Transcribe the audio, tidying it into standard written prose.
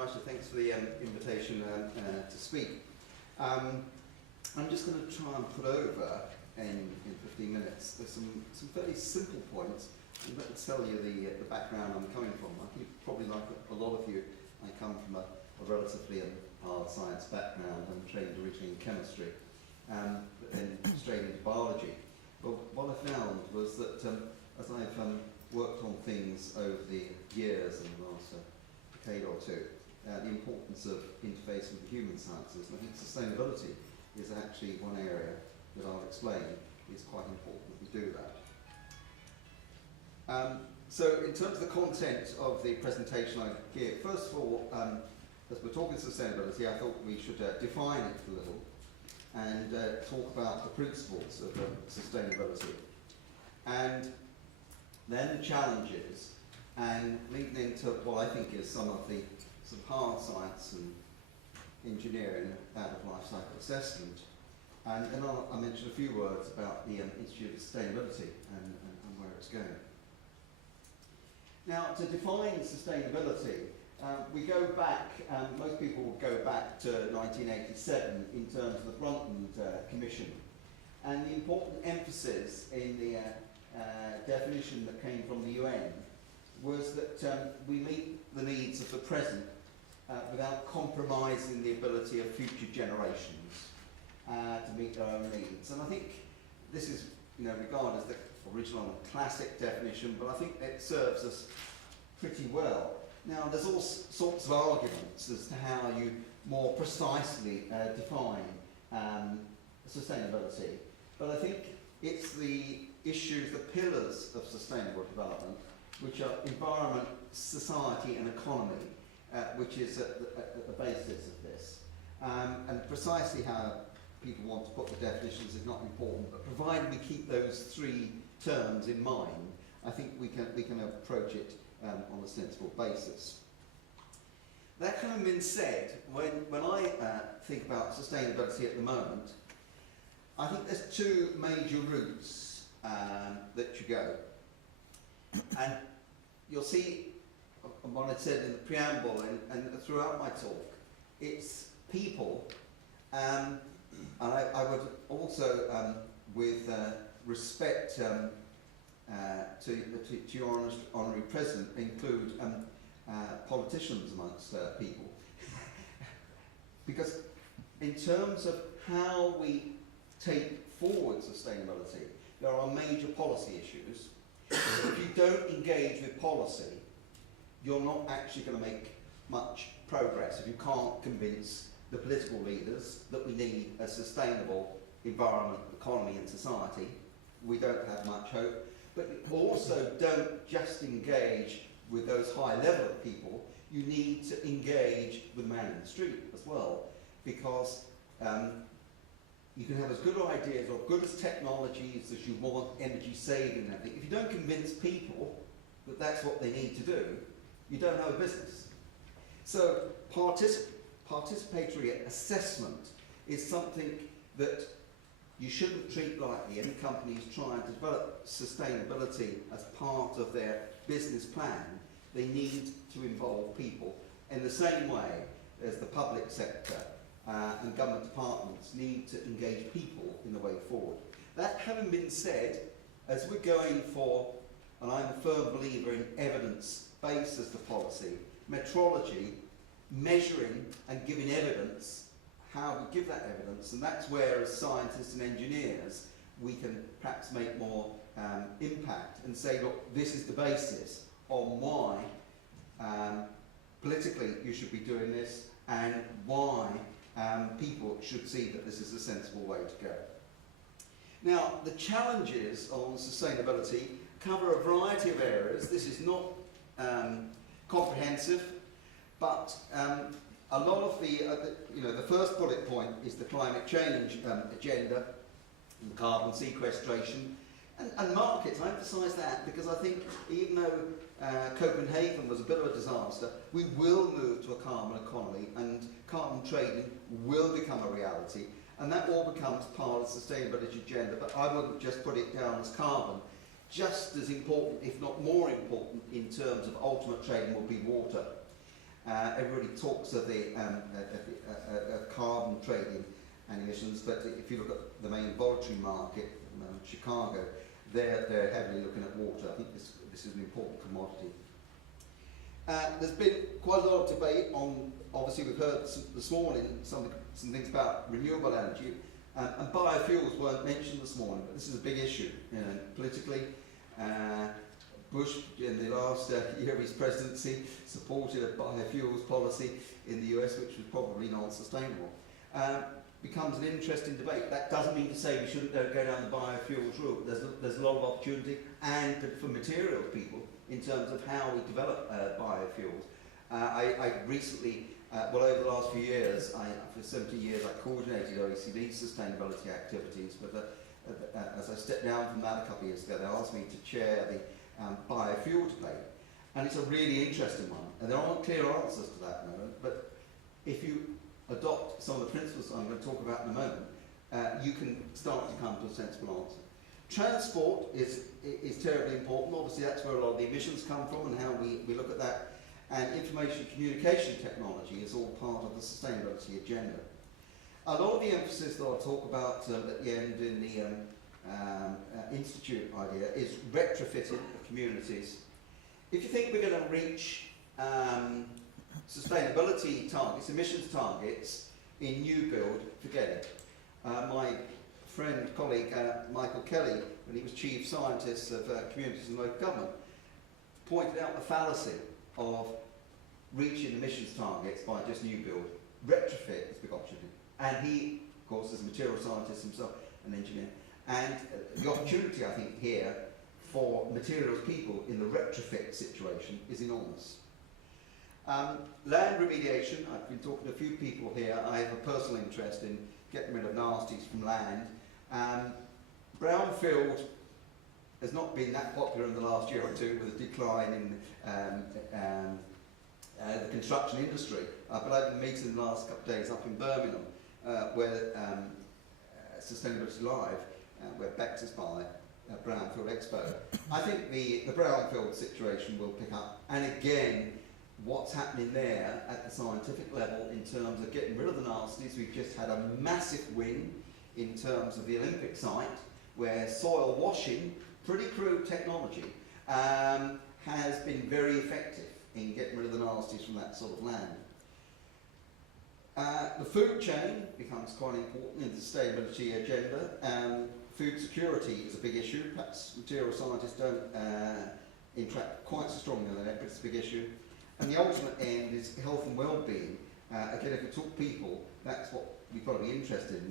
much, and thanks for the invitation to speak. I'm just going to try and put over in 15 minutes. There's some fairly simple points. I'm going to tell you the background I'm coming from. I think probably like a lot of you, I come from a relatively hard science background. I'm trained originally in chemistry, but then straight into biology. But what I found was that as I've worked on things over the years and the last decade or two, the importance of interfacing with human sciences, and I think sustainability is actually one area that I'll explain is quite important that we do that. So in terms of the content of the presentation I give, first of all, as we're talking sustainability, I thought we should define it a little and talk about the principles of sustainability. And then the challenges, and leading into what I think is some of the sort of hard science and engineering out of life cycle assessment. And then I'll mention a few words about the Institute of Sustainability and where it's going. Now, to define sustainability, we go back, most people will go back to 1987 in terms of the Brundtland Commission. And the important emphasis in the definition that came from the UN was that we meet the needs of the present without compromising the ability of future generations to meet their own needs. And I think this is, regarded as the original and classic definition, but I think it serves us pretty well. Now, there's all sorts of arguments as to how you more precisely define sustainability, but I think it's the issues, the pillars of sustainable development, which are environment, society and economy, which is at the basis of this. And precisely how people want to put the definitions is not important, but provided we keep those three terms in mind, I think we can approach it on a sensible basis. That having been said, when I think about sustainability at the moment, I think there's two major routes that you go. And you'll see what I said in the preamble and throughout my talk, it's people, and I would also, with respect to your honorary president, include politicians amongst people. Because in terms of how we take forward sustainability, there are major policy issues. If you don't engage with policy, you're not actually going to make much progress if you can't convince the political leaders that we need a sustainable environment, economy and society. We don't have much hope. But also don't just engage with those high level of people, you need to engage with the man in the street as well, because you can have as good ideas or good as technologies as you want, energy saving and everything. If you don't convince people that that's what they need to do, you don't have a business. So participatory assessment is something that you shouldn't treat lightly. Any companies trying to develop sustainability as part of their business plan, they need to involve people in the same way as the public sector and government departments need to engage people in the way forward. That having been said, as we're going for, and I'm a firm believer in evidence-based as the policy, metrology, measuring and giving evidence, how we give that evidence, and that's where as scientists and engineers we can perhaps make more impact and say, look, this is the basis on why politically you should be doing this and why people should see that this is a sensible way to go. Now, the challenges on sustainability cover a variety of areas. This is not comprehensive, but a lot of the first bullet point is the climate change agenda, and carbon sequestration, and markets. I emphasise that because I think even though Copenhagen was a bit of a disaster, we will move to a carbon economy and carbon trading will become a reality, and that all becomes part of the sustainability agenda, but I wouldn't just put it down as carbon. Just as important, if not more important, in terms of ultimate trading will be water. Everybody talks of the carbon trading and emissions, but if you look at the main voluntary market, Chicago, they're heavily looking at water. I think this is an important commodity. There's been quite a lot of debate on, obviously we've heard this morning some things about renewable energy, and biofuels weren't mentioned this morning, but this is a big issue, politically. Bush, in the last year of his presidency, supported a biofuels policy in the US, which was probably non-sustainable. Becomes an interesting debate. That doesn't mean to say we shouldn't go down the biofuels route. There's a lot of opportunity, and for materials people, in terms of how we develop biofuels. I recently, well, over the last few years, for 17 years, I coordinated OECD sustainability activities, but as I stepped down from that a couple of years ago, they asked me to chair the biofuel debate, and it's a really interesting one, and there aren't clear answers to that at the moment, but if you adopt some of the principles I'm going to talk about in a moment, you can start to come to a sensible answer. Transport is terribly important. Obviously that's where a lot of the emissions come from and how we look at that, and information communication technology is all part of the sustainability agenda. A lot of the emphasis that I'll talk about at the end in the Institute idea is retrofitting of communities. If you think we're going to reach sustainability targets, emissions targets in new build, forget it. My friend, colleague Michael Kelly, when he was Chief Scientist of Communities and Local Government, pointed out the fallacy of reaching emissions targets by just new build. Retrofit is a big opportunity. And he, of course, is a material scientist himself, an engineer. And the opportunity, I think, here for materials people in the retrofit situation is enormous. Land remediation, I've been talking to a few people here. I have a personal interest in getting rid of nasties from land. Brownfield has not been that popular in the last year or two with a decline in the construction industry. But I've been meeting the last couple of days up in Birmingham, where Sustainability Live, where Bex is by, Brownfield Expo. I think the brownfield situation will pick up, and again, what's happening there at the scientific level in terms of getting rid of the nasties. We've just had a massive win in terms of the Olympic site, where soil washing, pretty crude technology, has been very effective in getting rid of the nasties from that sort of land. The food chain becomes quite important in the sustainability agenda. Food security is a big issue. Perhaps material scientists don't interact quite so strongly on that, but it's a big issue. And the ultimate end is health and well-being. Again, if we talk people, that's what we're probably interested in.